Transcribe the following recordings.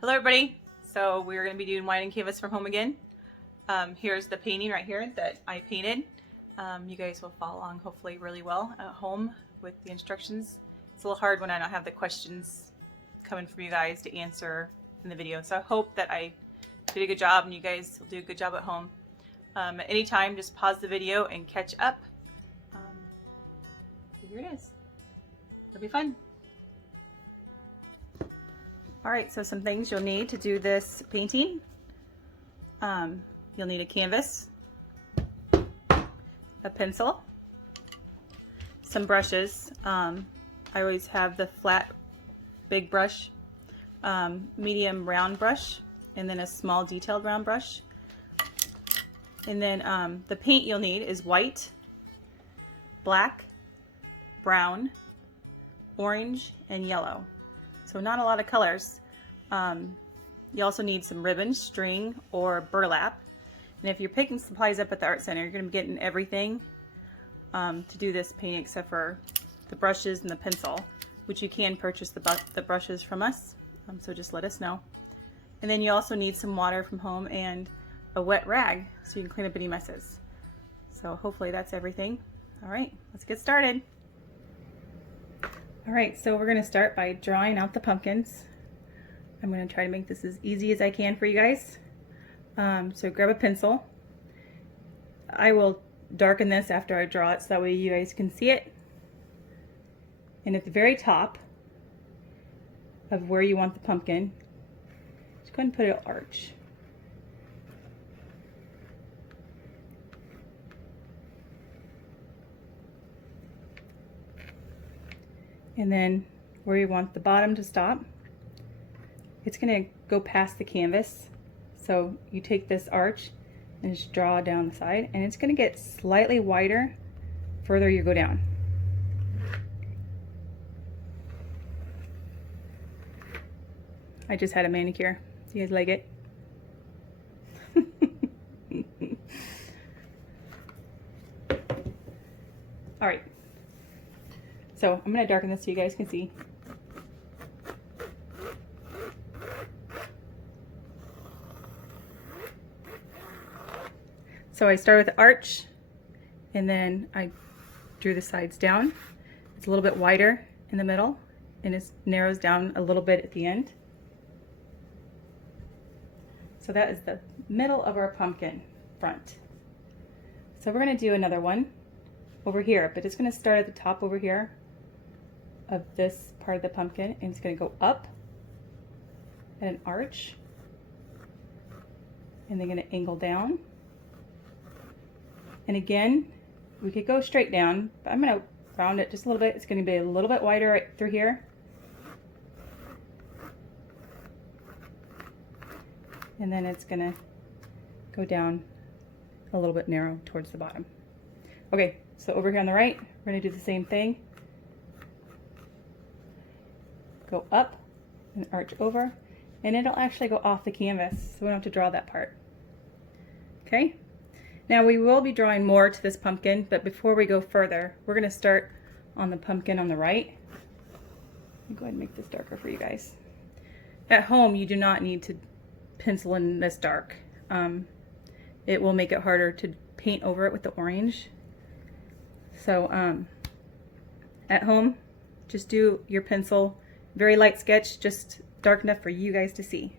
Hello everybody. So we're going to be doing wine and canvas from home again. Here's the painting right here that I painted. You guys will follow along hopefully really well at home with the instructions. It's a little hard when I don't have the questions coming from you guys to answer in the video. So I hope that I did a good job and you guys will do a good job at home. At any time, just pause the video and catch up. So here it is. It'll be fun. Alright, so some things you'll need to do this painting. You'll need a canvas, a pencil, some brushes. I always have the flat big brush, medium round brush, and then a small detailed round brush. And then the paint you'll need is white, black, brown, orange, and yellow. So not a lot of colors. You also need some ribbon, string, or burlap. And if you're picking supplies up at the art center, you're going to be getting everything to do this painting except for the brushes and the pencil, which you can purchase the brushes from us. So just let us know. And then you also need some water from home and a wet rag so you can clean up any messes. So hopefully that's everything. All right, let's get started. All right, so we're going to start by drawing out the pumpkins. I'm going to try to make this as easy as I can for you guys. So grab a pencil. I will darken this after I draw it so that way you guys can see it. And at the very top of where you want the pumpkin, just go ahead and put an arch. And then where you want the bottom to stop, it's going to go past the canvas. So you take this arch and just draw down the side, and it's going to get slightly wider further you go down. I just had a manicure. Do you guys like it? All right. So I'm going to darken this so you guys can see. So I started with the arch, and then I drew the sides down. It's a little bit wider in the middle, and it narrows down a little bit at the end. So that is the middle of our pumpkin front. So we're going to do another one over here, but it's going to start at the top over here of this part of the pumpkin, and it's going to go up at an arch, and they're going to angle down. And again, we could go straight down, but I'm going to round it just a little bit. It's going to be a little bit wider right through here. And then it's going to go down a little bit narrow towards the bottom. Okay, so over here on the right, we're going to do the same thing. Go up and arch over, and it'll actually go off the canvas, so we don't have to draw that part. Okay? Now we will be drawing more to this pumpkin, but before we go further, we're going to start on the pumpkin on the right. Let me go ahead and make this darker for you guys. At home, you do not need to pencil in this dark. It will make it harder to paint over it with the orange. So at home, just do your pencil, very light sketch, just dark enough for you guys to see.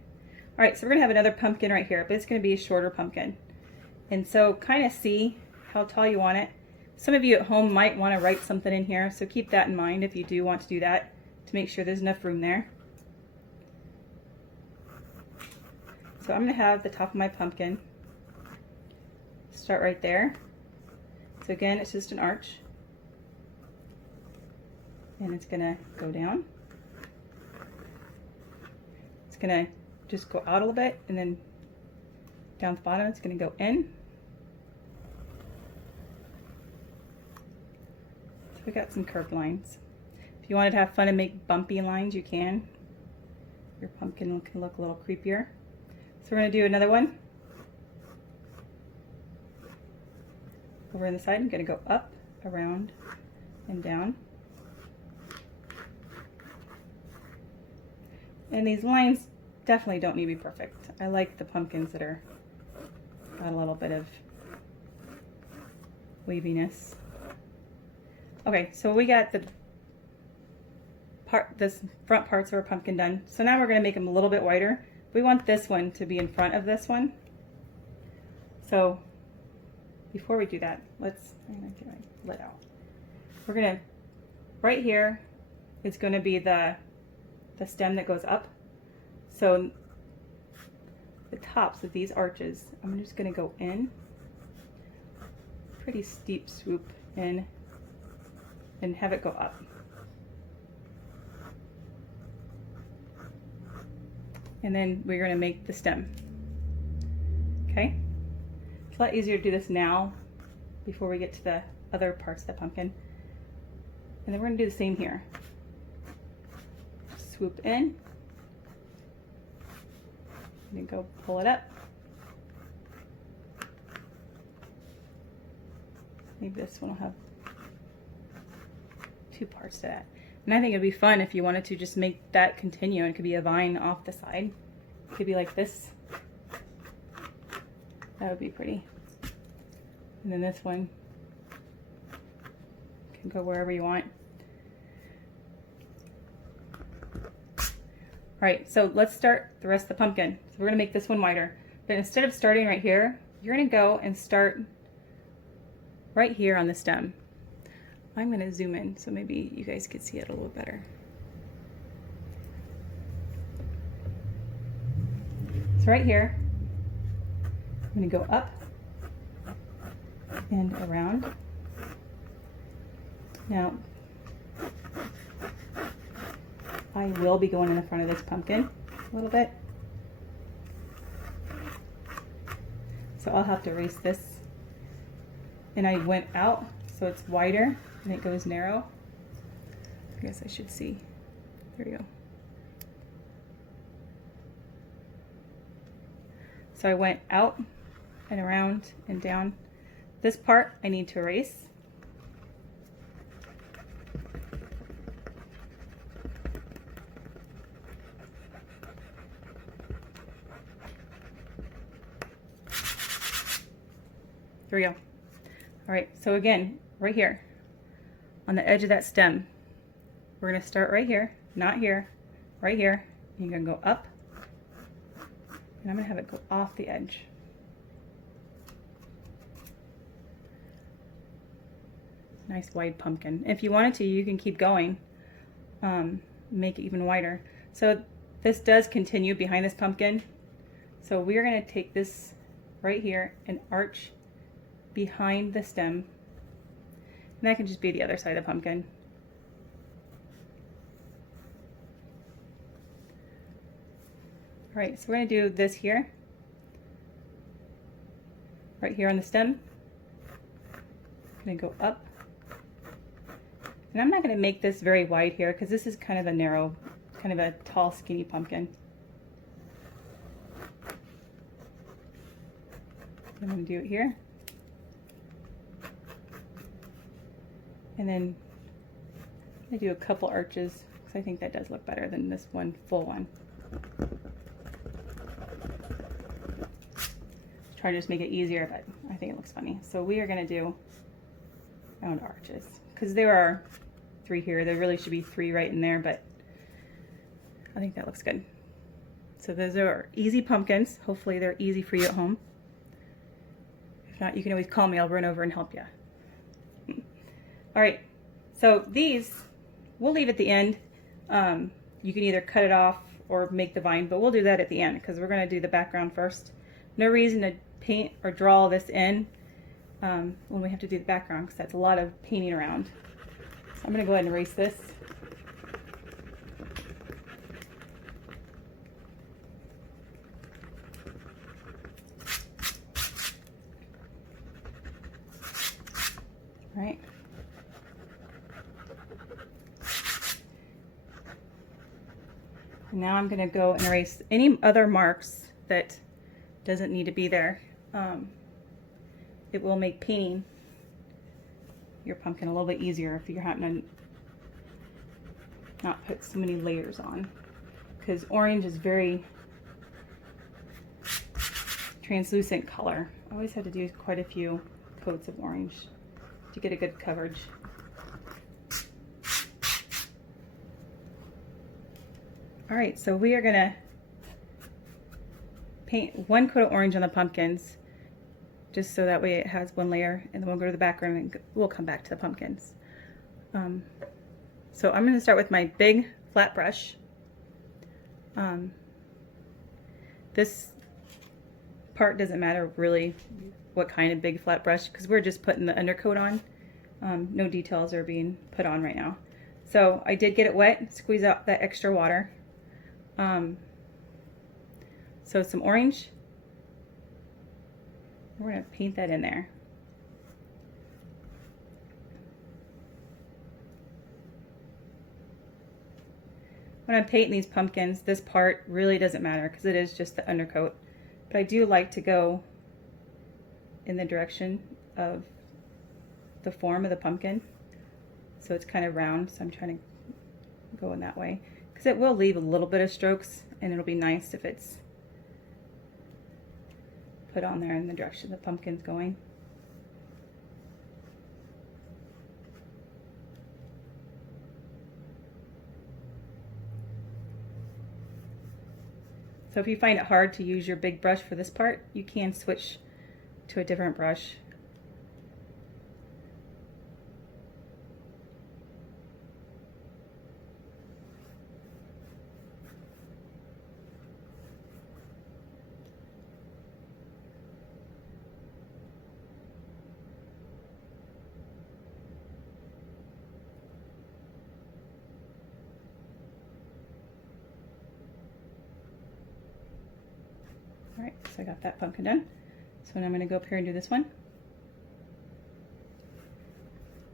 All right, so we're gonna have another pumpkin right here, but it's gonna be a shorter pumpkin. And so kind of see how tall you want it. Some of you at home might want to write something in here, so keep that in mind if you do want to do that, to make sure there's enough room there. So I'm gonna have the top of my pumpkin start right there. So again, it's just an arch, and it's gonna go down. It's gonna just go out a little bit, and then down the bottom it's gonna go in. So we got some curved lines. If you wanted to have fun and make bumpy lines, you can. Your pumpkin can look a little creepier. So we're gonna do another one. Over on the side, I'm gonna go up, around, and down. And these lines definitely don't need to be perfect. I like the pumpkins that are got a little bit of waviness. Okay, so we got this front parts of our pumpkin done. So now we're going to make them a little bit wider. We want this one to be in front of this one. So before we do that, I'm gonna get my lid out. We're gonna, right here is going to be the stem that goes up. So the tops of these arches, I'm just going to go in, pretty steep swoop in, and have it go up. And then we're going to make the stem. Okay? It's a lot easier to do this now before we get to the other parts of the pumpkin. And then we're going to do the same here. Swoop in, and then go pull it up. Maybe this one will have two parts to that. And I think it'd be fun if you wanted to just make that continue, and it could be a vine off the side. It could be like this. That would be pretty. And then this one can go wherever you want. All right, so let's start the rest of the pumpkin. So we're gonna make this one wider. But instead of starting right here, you're gonna go and start right here on the stem. I'm gonna zoom in so maybe you guys could see it a little bit better. So right here, I'm gonna go up and around. Now, I will be going in the front of this pumpkin a little bit. So I'll have to erase this. And I went out so it's wider and it goes narrow. I guess I should see. There we go. So I went out and around and down. This part I need to erase. There we go. All right, so again, right here, on the edge of that stem, we're gonna start right here, not here, right here. You're gonna go up, and I'm gonna have it go off the edge. Nice wide pumpkin. If you wanted to, you can keep going, make it even wider. So this does continue behind this pumpkin. So we're gonna take this right here and arch behind the stem, and that can just be the other side of the pumpkin. All right, so we're going to do this here, right here on the stem. I'm going to go up, and I'm not going to make this very wide here because this is kind of a narrow, kind of a tall, skinny pumpkin. I'm going to do it here. And then I do a couple arches because I think that does look better than this one full one. Try to just make it easier, but I think it looks funny. So we are going to do round arches because there are 3 here. There really should be 3 right in there, but I think that looks good. So those are easy pumpkins. Hopefully they're easy for you at home. If not, you can always call me. I'll run over and help you. All right, so these we'll leave at the end. You can either cut it off or make the vine, but we'll do that at the end because we're going to do the background first. No reason to paint or draw this in when we have to do the background because that's a lot of painting around. So I'm going to go ahead and erase this. All right. Now I'm going to go and erase any other marks that doesn't need to be there. It will make painting your pumpkin a little bit easier if you're having to not put so many layers on, because orange is very translucent color. I always have to do quite a few coats of orange to get a good coverage. All right, so we are gonna paint one coat of orange on the pumpkins, just so that way it has one layer, and then we'll go to the background and we'll come back to the pumpkins. So I'm gonna start with my big flat brush. This part doesn't matter really what kind of big flat brush, because we're just putting the undercoat on. No details are being put on right now. So I did get it wet, squeeze out that extra water. So some orange. We're going to paint that in there. When I'm painting these pumpkins, this part really doesn't matter because it is just the undercoat. But I do like to go in the direction of the form of the pumpkin. So it's kind of round, so I'm trying to go in that way. Because it will leave a little bit of strokes, and it'll be nice if it's put on there in the direction the pumpkin's going. So if you find it hard to use your big brush for this part, you can switch to a different brush. All right, so I got that pumpkin done. So now I'm going to go up here and do this one.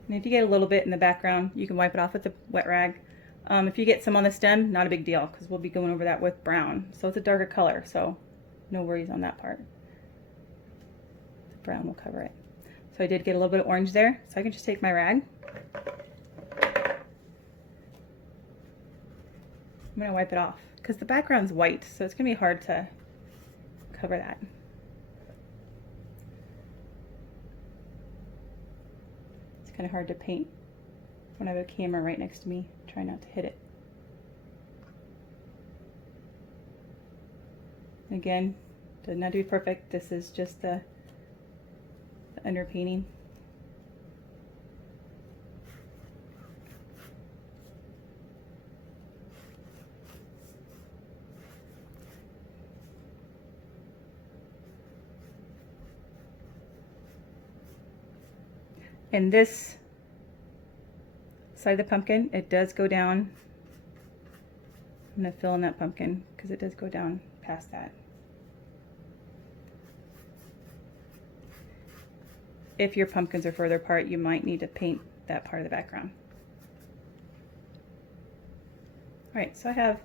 And if you get a little bit in the background, you can wipe it off with a wet rag. If you get some on the stem, not a big deal, because we'll be going over that with brown. So it's a darker color, so no worries on that part. The brown will cover it. So I did get a little bit of orange there, so I can just take my rag. I'm going to wipe it off, because the background's white, so it's going to be hard to cover that. It's kind of hard to paint when I have a camera right next to me. Try not to hit it. Again, doesn't have to be perfect. This is just the underpainting. And this side of the pumpkin, it does go down. I'm going to fill in that pumpkin because it does go down past that. If your pumpkins are further apart, you might need to paint that part of the background. All right, so I have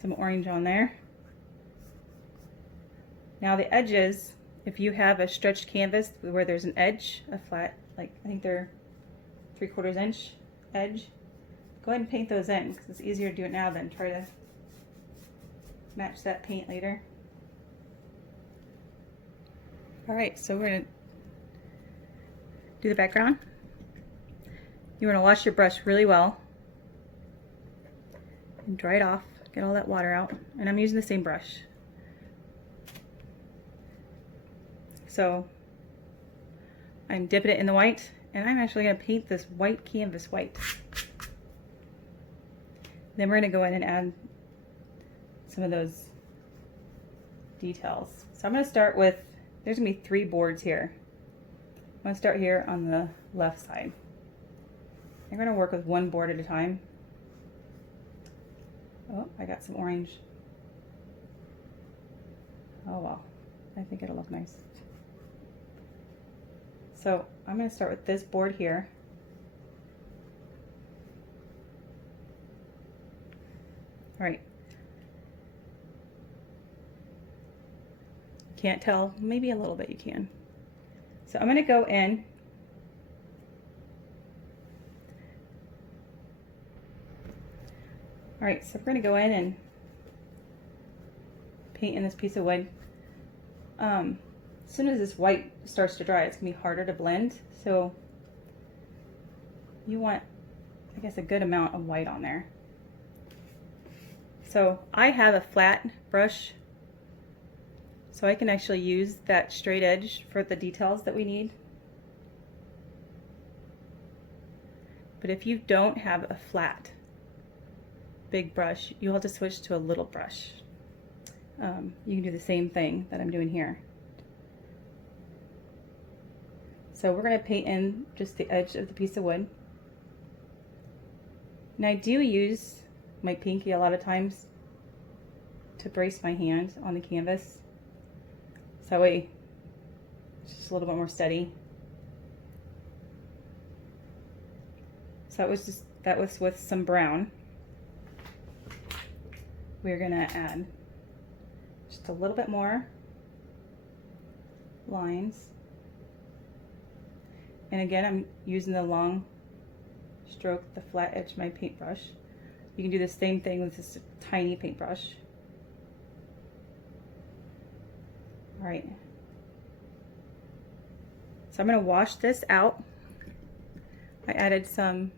some orange on there. Now the edges, if you have a stretched canvas where there's an edge, a flat, like I think they're 3/4 inch edge, go ahead and paint those in because it's easier to do it now than try to match that paint later. All right, so we're going to do the background. You want to wash your brush really well and dry it off, get all that water out. And I'm using the same brush. So I'm dipping it in the white, and I'm actually going to paint this white canvas white. Then we're going to go in and add some of those details. So I'm going to start with, there's going to be 3 boards here. I'm going to start here on the left side. I'm going to work with 1 board at a time. Oh, I got some orange. Oh wow, I think it'll look nice. So I'm going to start with this board here. All right. Can't tell, maybe a little bit you can. So I'm going to go in all right, so we're going to go in and paint in this piece of wood, as soon as this white starts to dry, it's gonna be harder to blend. So you want, I guess, a good amount of white on there. So I have a flat brush, so I can actually use that straight edge for the details that we need. But if you don't have a flat big brush, you'll have to switch to a little brush. You can do the same thing that I'm doing here. So we're going to paint in just the edge of the piece of wood. And I do use my pinky a lot of times to brace my hand on the canvas. So that way it's just a little bit more steady. So that was with some brown. We're gonna add just a little bit more lines. And again, I'm using the long stroke, the flat edge of my paintbrush. You can do the same thing with this tiny paintbrush. All right. So I'm gonna wash this out. I added some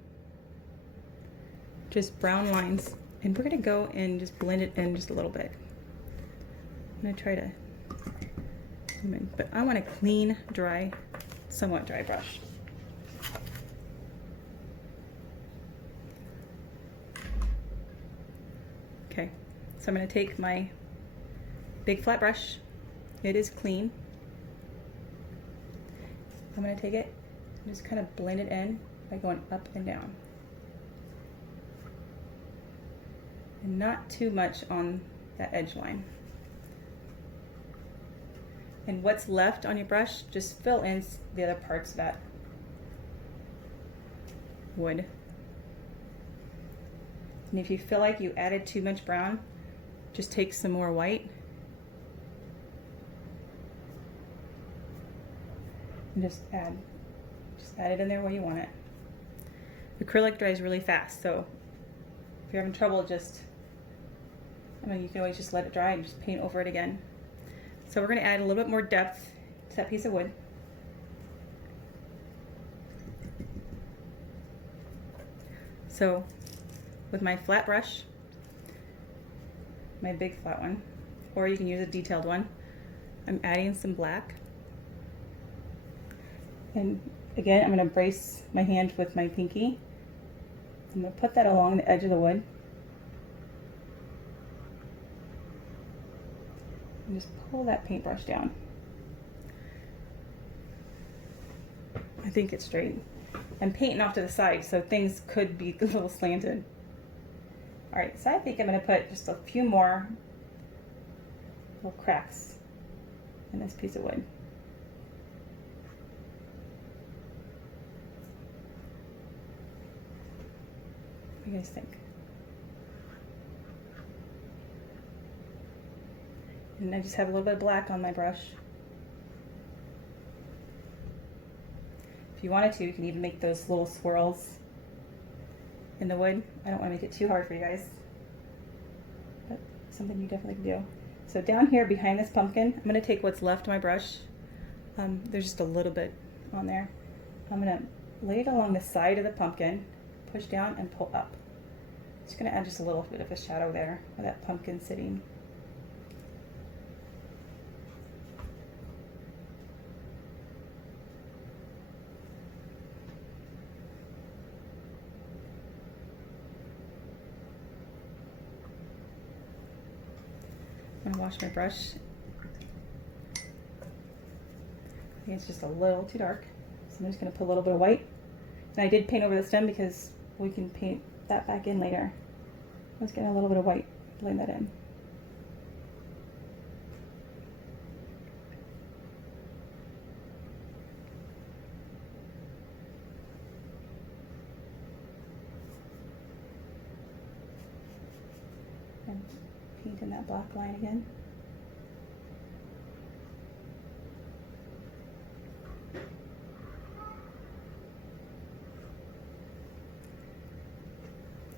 just brown lines, and we're gonna go and just blend it in just a little bit. I'm gonna try to zoom in, but I want a clean, dry, somewhat dry brush. Okay, so I'm gonna take my big flat brush. It is clean. I'm gonna take it and just kind of blend it in by going up and down. And not too much on that edge line. And what's left on your brush, just fill in the other parts of that wood. And if you feel like you added too much brown, just take some more white and just add it in there where you want it. Acrylic dries really fast, so if you're having trouble, you can always just let it dry and just paint over it again. So we're going to add a little bit more depth to that piece of wood. So with my flat brush, my big flat one, or you can use a detailed one, I'm adding some black. And again, I'm going to brace my hand with my pinky. I'm going to put that along the edge of the wood. And just pull that paintbrush down. I think it's straight. I'm painting off to the side, so things could be a little slanted. All right, so I think I'm going to put just a few more little cracks in this piece of wood. What do you guys think? And I just have a little bit of black on my brush. If you wanted to, you can even make those little swirls in the wood. I don't want to make it too hard for you guys, but something you definitely can do. So down here behind this pumpkin, I'm going to take what's left of my brush. There's just a little bit on there. I'm going to lay it along the side of the pumpkin, push down and pull up. Just going to add just a little bit of a shadow there where that pumpkin's sitting. I'm going to wash my brush. I think it's just a little too dark. So I'm just going to put a little bit of white. And I did paint over the stem because we can paint that back in later. Let's get a little bit of white, blend that in. And paint in that black line again.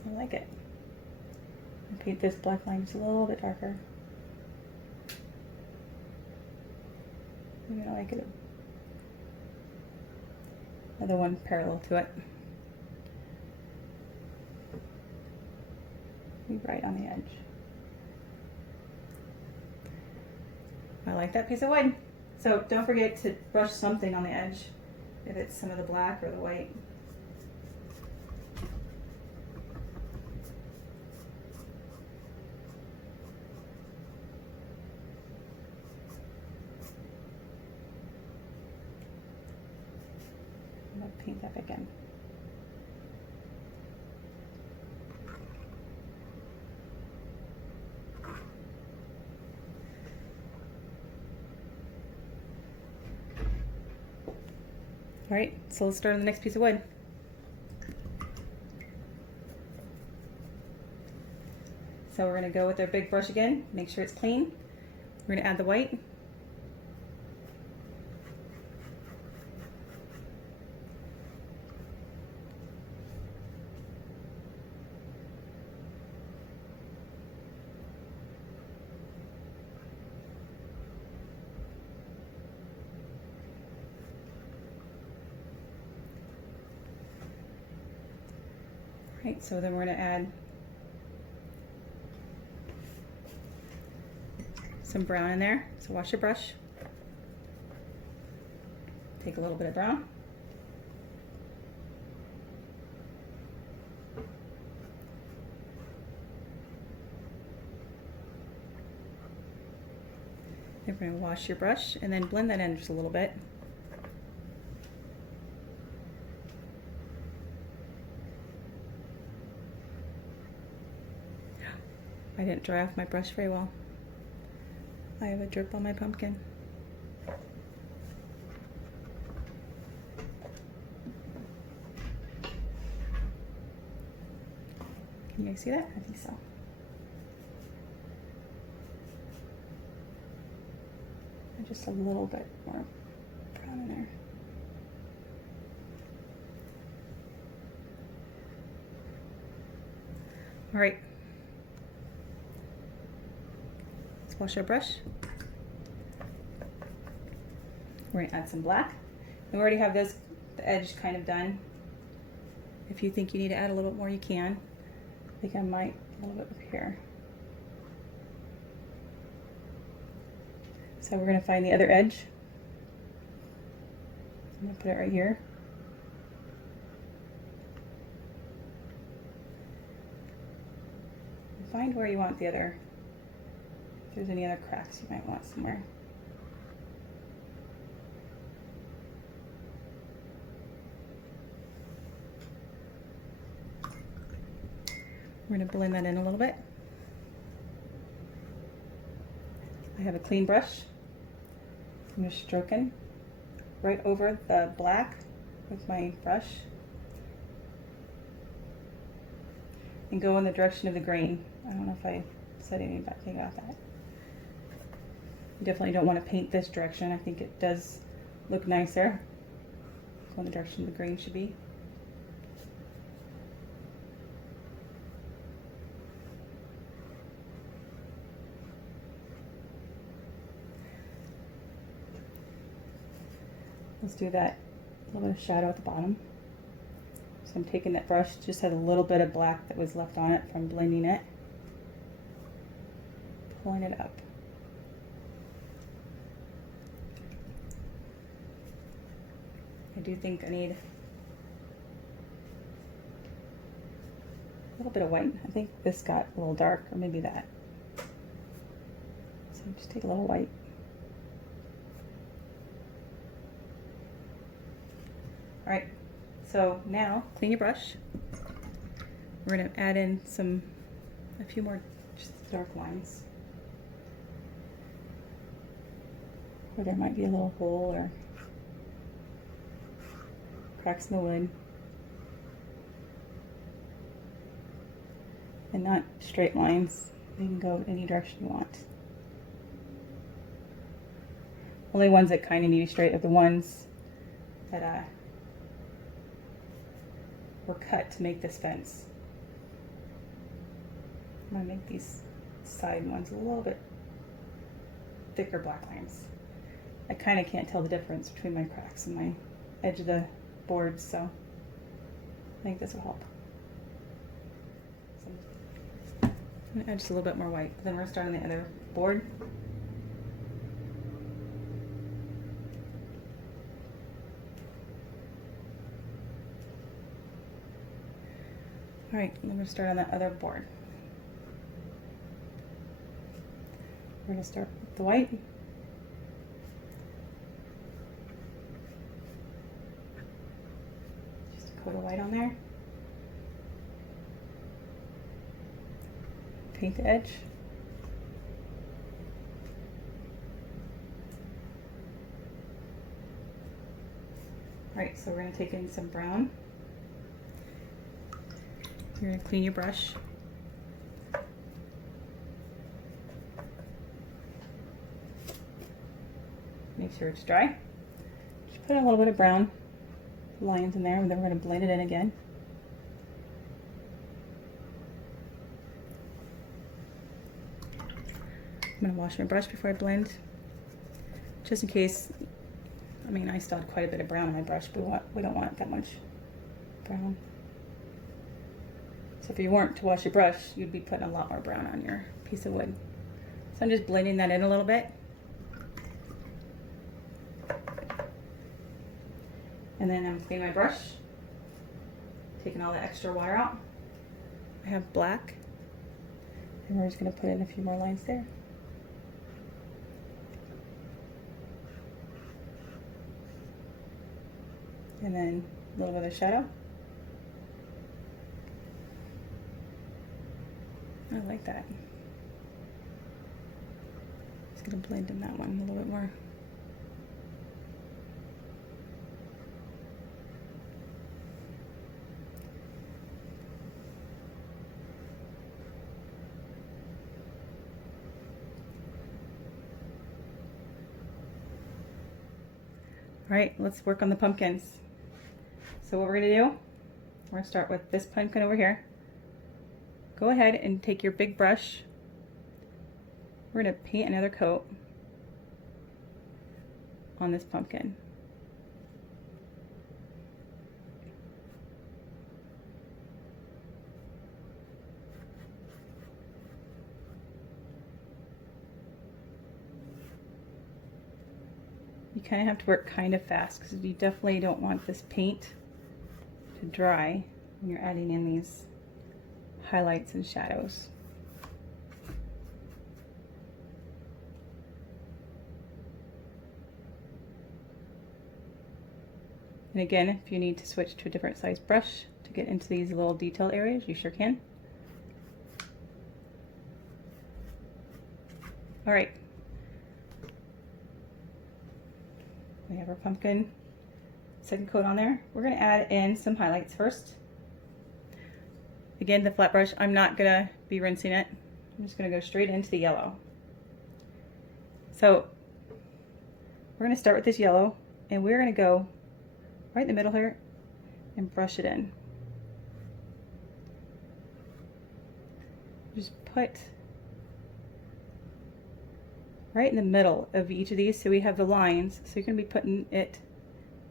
I like it. And paint this black line just a little bit darker. I'm gonna make it another one parallel to it. Be right on the edge. I like that piece of wood. So don't forget to brush something on the edge, if it's some of the black or the white. I'm gonna paint that again. All right, so let's start on the next piece of wood. So we're gonna go with our big brush again, make sure it's clean. We're gonna add the white. Right, so then we're going to add some brown in there. So wash your brush. Take a little bit of brown. Then we're going to wash your brush and then blend that in just a little bit. I didn't dry off my brush very well. I have a drip on my pumpkin. Can you guys see that? I think so. And just a little bit more brown in there. All right. Wash our brush. We're going to add some black. And we already have the edge kind of done. If you think you need to add a little bit more, you can. I think I might a little bit up here. So we're going to find the other edge. I'm going to put it right here. Find where you want the other. If there's any other cracks you might want somewhere. We're going to blend that in a little bit. I have a clean brush. I'm just stroking right over the black with my brush and go in the direction of the grain. I don't know if I said anything about that. You definitely don't want to paint this direction. I think it does look nicer. Go in the direction the grain should be. Let's do that. A little bit of shadow at the bottom. So I'm taking that brush, just had a little bit of black that was left on it from blending it. Pulling it up. I do think I need a little bit of white. I think this got a little dark, or maybe that. So just take a little white. All right, so now clean your brush. We're gonna add in a few more just dark lines. Where there might be a little hole or cracks in the wood. And not straight lines. You can go any direction you want. Only ones that kind of need to be straight are the ones that were cut to make this fence. I'm going to make these side ones a little bit thicker black lines. I kind of can't tell the difference between my cracks and my edge of the board, so I think this will help. So I'm gonna add just a little bit more white. Then we're gonna start on the other board. All right, then we're gonna start on that other board. We're gonna start with the white. Just a coat of white on there. Paint the edge. All right, so we're gonna take in some brown. You're gonna clean your brush. Make sure it's dry. Just put a little bit of brown lines in there, and then we're gonna blend it in again. I'm gonna wash my brush before I blend, just in case. I mean, I still had quite a bit of brown on my brush, but we don't want that much brown. So if you weren't to wash your brush, you'd be putting a lot more brown on your piece of wood. So I'm just blending that in a little bit. And then I'm cleaning my brush, taking all the extra water out. I have black, and we're just gonna put in a few more lines there. And then a little bit of shadow. I like that. Just gonna blend in that one a little bit more. All right, let's work on the pumpkins. So what we're gonna do, we're gonna start with this pumpkin over here. Go ahead and take your big brush. We're gonna paint another coat on this pumpkin. You kind of have to work kind of fast because you definitely don't want this paint to dry when you're adding in these highlights and shadows. And again, if you need to switch to a different size brush to get into these little detail areas, you sure can. All right. We have our pumpkin second coat on there. We're going to add in some highlights first. Again, the flat brush, I'm not going to be rinsing it. I'm just going to go straight into the yellow. So we're going to start with this yellow, and we're going to go right in the middle here and brush it in. Just put right in the middle of each of these, so we have the lines. So you're going to be putting it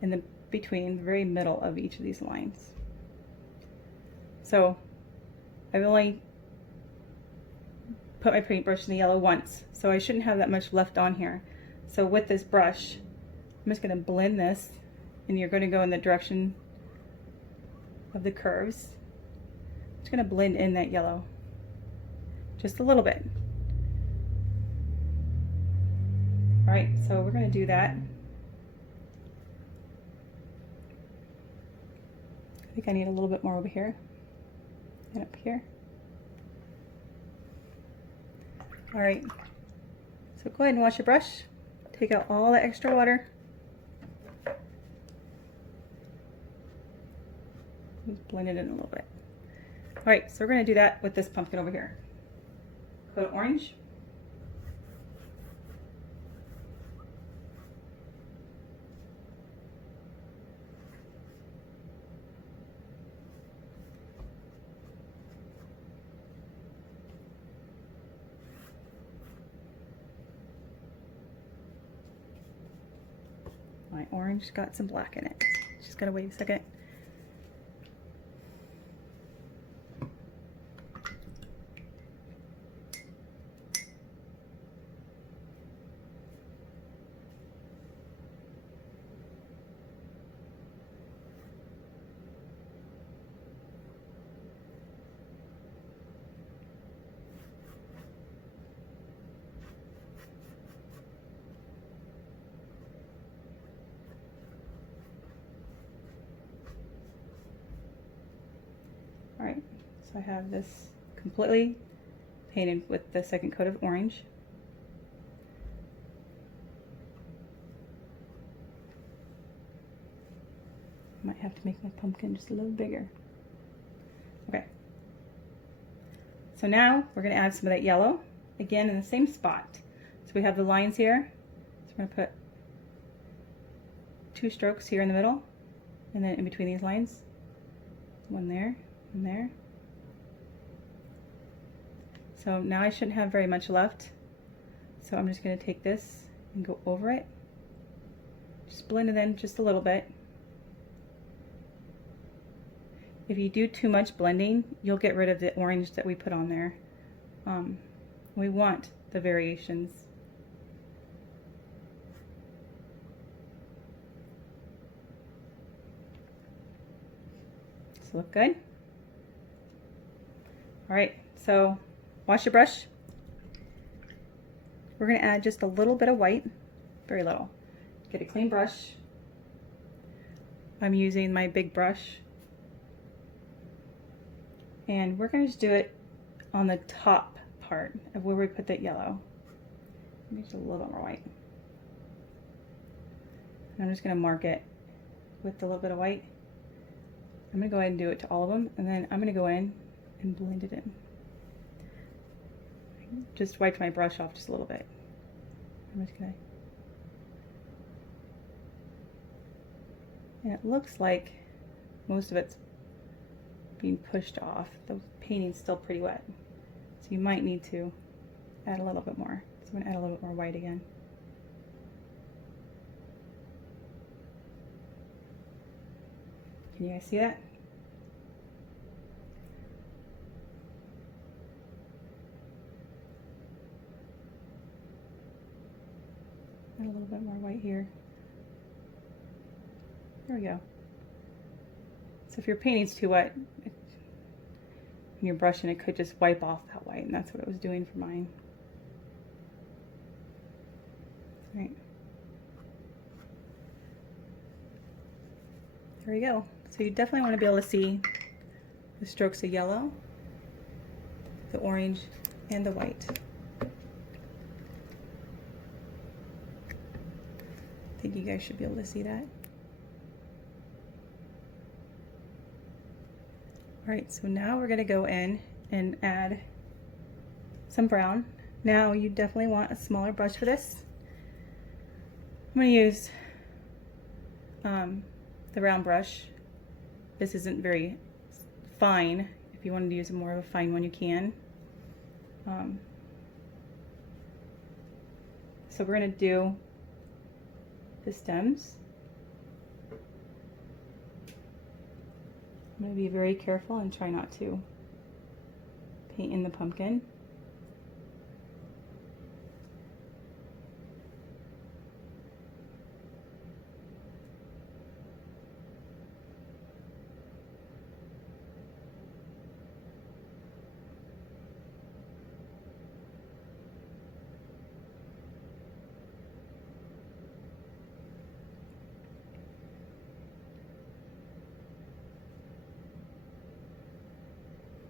in the between the very middle of each of these lines. So I've only put my paintbrush in the yellow once, so I shouldn't have that much left on here. So with this brush, I'm just going to blend this, and you're going to go in the direction of the curves. I'm just going to blend in that yellow just a little bit. All right, so we're going to do that. I think I need a little bit more over here and up here. All right, so go ahead and wash your brush. Take out all the extra water. Just blend it in a little bit. All right, so we're going to do that with this pumpkin over here. Coat of orange. orange got some black in it. Just gotta wait a second. Alright, so I have this completely painted with the second coat of orange. Might have to make my pumpkin just a little bigger. Okay. So now we're going to add some of that yellow, again in the same spot. So we have the lines here. So we're going to put 2 strokes here in the middle, and then in between these lines, one there. And there. So now I shouldn't have very much left. So I'm just going to take this and go over it. Just blend it in just a little bit. If you do too much blending, you'll get rid of the orange that we put on there. We want the variations. Does it look good? Alright, so wash your brush. We're going to add just a little bit of white, very little. Get a clean brush. I'm using my big brush. And we're going to just do it on the top part of where we put that yellow. Maybe just a little bit more white. And I'm just going to mark it with a little bit of white. I'm going to go ahead and do it to all of them, and then I'm going to go in and blend it in. Just wiped my brush off just a little bit. I'm just gonna, and it looks like most of it's being pushed off. The painting's still pretty wet, so you might need to add a little bit more. So I'm gonna add a little bit more white again. Can you guys see that? A little bit more white here. There we go. So if your painting's too wet and you're brushing, it could just wipe off that white, and that's what it was doing for mine. All right. There you go. So you definitely want to be able to see the strokes of yellow, the orange, and the white. I think you guys should be able to see that. Alright, so now we're going to go in and add some brown. Now you definitely want a smaller brush for this. I'm going to use the round brush. This isn't very fine. If you wanted to use a more of a fine one, you can. So we're going to do the stems. I'm going to be very careful and try not to paint in the pumpkin.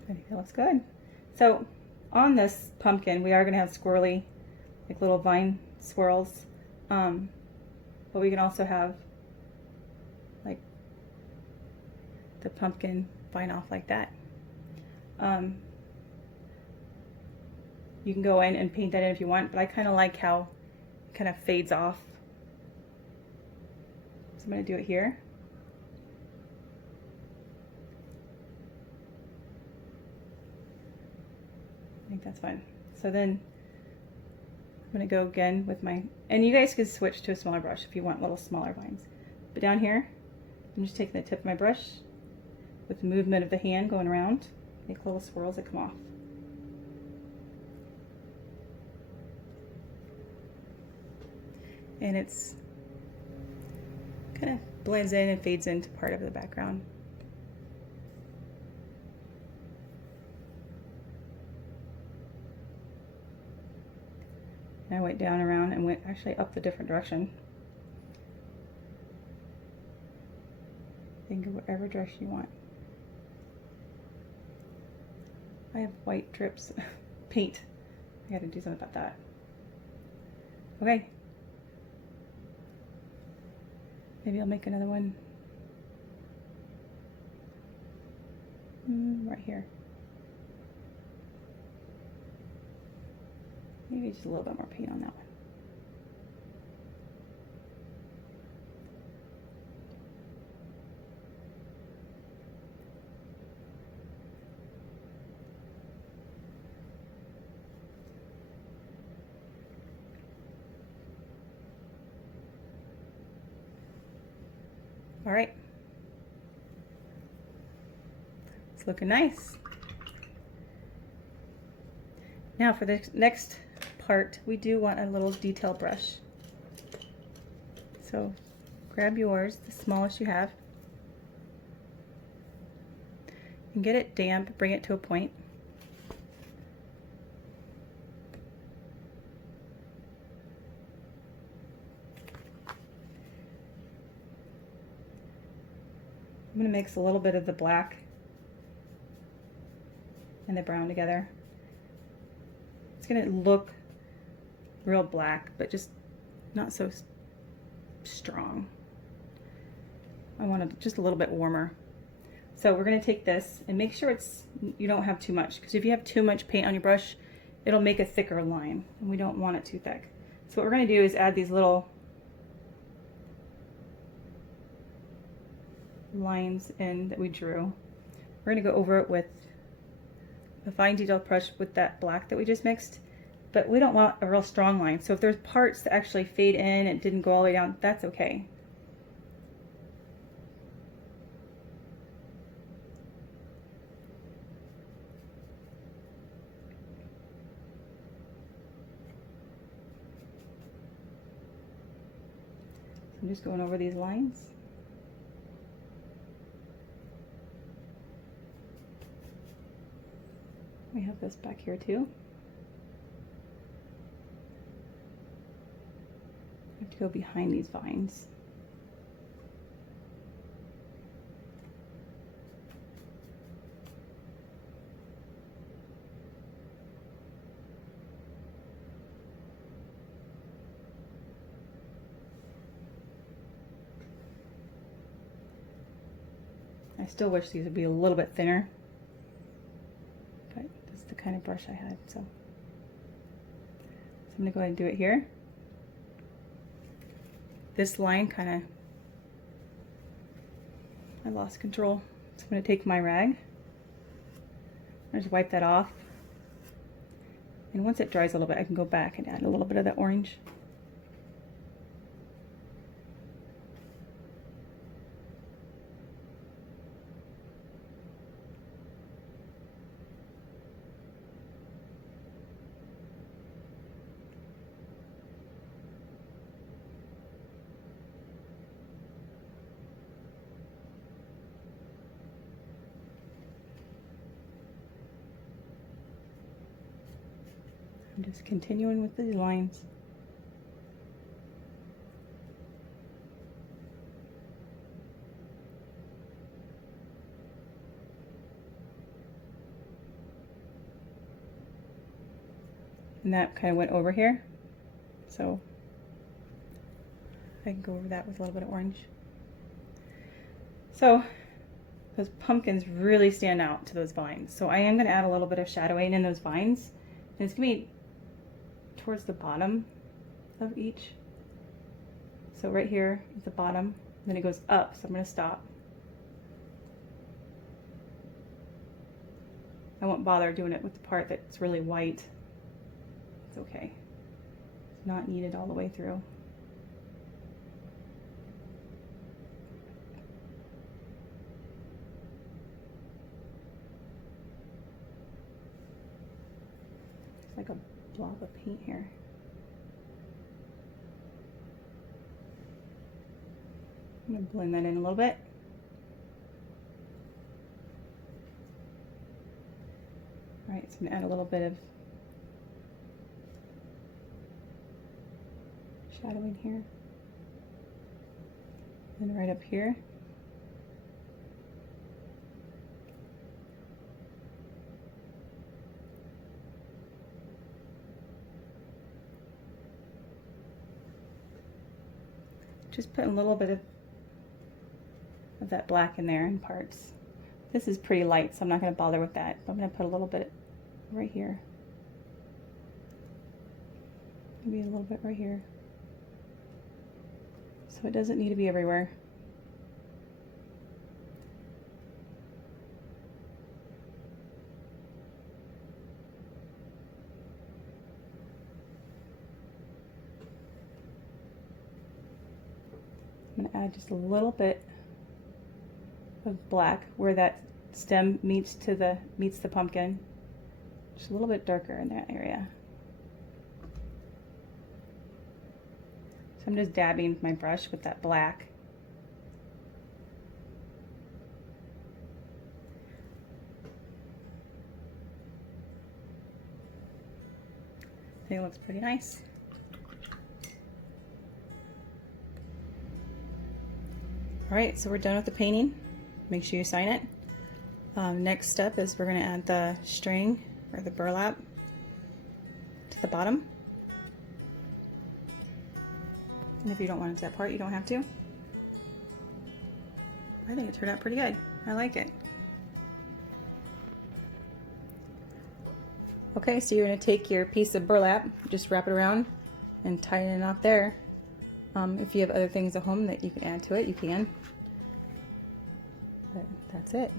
I think that looks good. So on this pumpkin, we are going to have squirrely, like little vine swirls, but we can also have like the pumpkin vine off like that. You can go in and paint that in if you want, but I kind of like how it kind of fades off. So I'm going to do it here. I think that's fine. So then I'm going to go again with my, and you guys can switch to a smaller brush if you want little smaller vines. But down here, I'm just taking the tip of my brush with the movement of the hand going around, make little swirls that come off. And it's kind of blends in and fades into part of the background. And I went down around and went actually up the different direction. You can go whatever direction you want. I have white drips, paint. I gotta do something about that. Okay. Maybe I'll make another one right here. Maybe just a little bit more paint on that one. All right, it's looking nice. Now for the next part, we do want a little detail brush. So grab yours, the smallest you have, and get it damp, bring it to a point. I'm going to mix a little bit of the black and the brown together. It's going to look real black, but just not so strong. I want it just a little bit warmer. So we're going to take this and make sure you don't have too much, because if you have too much paint on your brush, it'll make a thicker line, and we don't want it too thick. So what we're going to do is add these little lines in that we drew. We're going to go over it with a fine detail brush with that black that we just mixed, but we don't want a real strong line. So if there's parts that actually fade in and didn't go all the way down, that's okay. So I'm just going over these lines. We have this back here too. I have to go behind these vines. I still wish these would be a little bit thinner, but this is the kind of brush I had, so I'm going to go ahead and do it here. This line kind of, I lost control, so I'm going to take my rag and just wipe that off, and once it dries a little bit, I can go back and add a little bit of that orange. I'm just continuing with these lines. And that kind of went over here, so I can go over that with a little bit of orange. So those pumpkins really stand out to those vines, so I am going to add a little bit of shadowing in those vines, and it's going to be towards the bottom of each. So right here at the bottom, then it goes up, so I'm going to stop. I won't bother doing it with the part that's really white. It's okay. It's not needed all the way through. like a blob of paint here. I'm going to blend that in a little bit. All right, so I'm going to add a little bit of shadowing here. And right up here. Just put a little bit of that black in there in parts. This is pretty light, so I'm not going to bother with that. I'm going to put a little bit right here. Maybe a little bit right here. So it doesn't need to be everywhere. I'm going to add just a little bit of black where that stem meets the pumpkin. Just a little bit darker in that area. So I'm just dabbing my brush with that black. I think it looks pretty nice. Alright, so we're done with the painting. Make sure you sign it. Next step is we're going to add the string or the burlap to the bottom. And if you don't want it to that part, you don't have to. I think it turned out pretty good. I like it. Okay, so you're going to take your piece of burlap, just wrap it around and tighten it off there. If you have other things at home that you can add to it, you can. But that's it.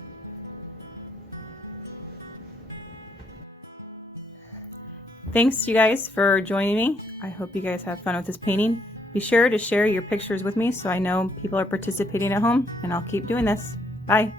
Thanks you guys for joining me. I hope you guys have fun with this painting. Be sure to share your pictures with me so I know people are participating at home, and I'll keep doing this. Bye.